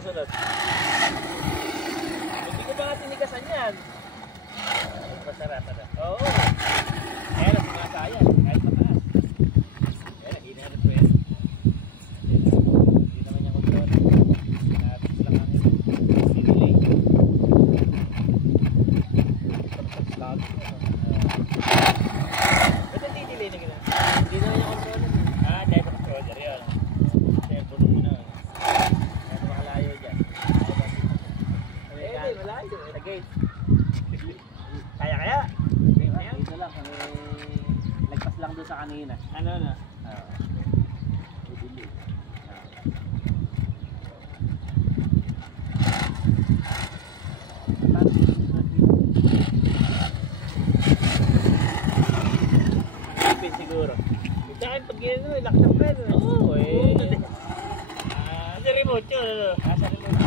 sumusunod. Hindi ko ba nga tinigasan yan? Masarap na. Oo. Kaya lang sumasayan. Kahit mataas. Kaya lang, hinanap ko yan. Hindi naman yung control. Hinanap ko lang ang delay. Ba't hindi delay na gano'n? Hindi naman yung control. Dahil sa controller yun. Kaya puno mo na. Kaya makalayo dyan. Hindi, malayo. Sa gate. Kaya? Dito lang. Lagpas lang doon sa kanina. Ano na? Delay. Pin siguro. Sa akin pag yun, laksan ka. Oo, eh. Sa remote yun. Sa remote.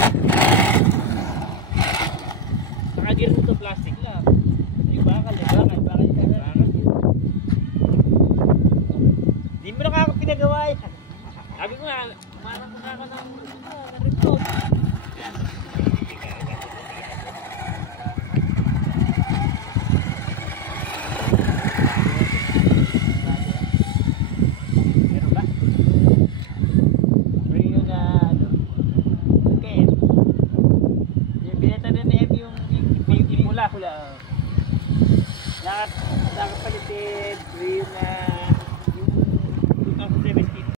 Nakagear mo ito plastic lang. Ay, bakal yun. Hindi mo nakakapinagawa yan. Sabi ko nga, umarang ko na ako ng remote.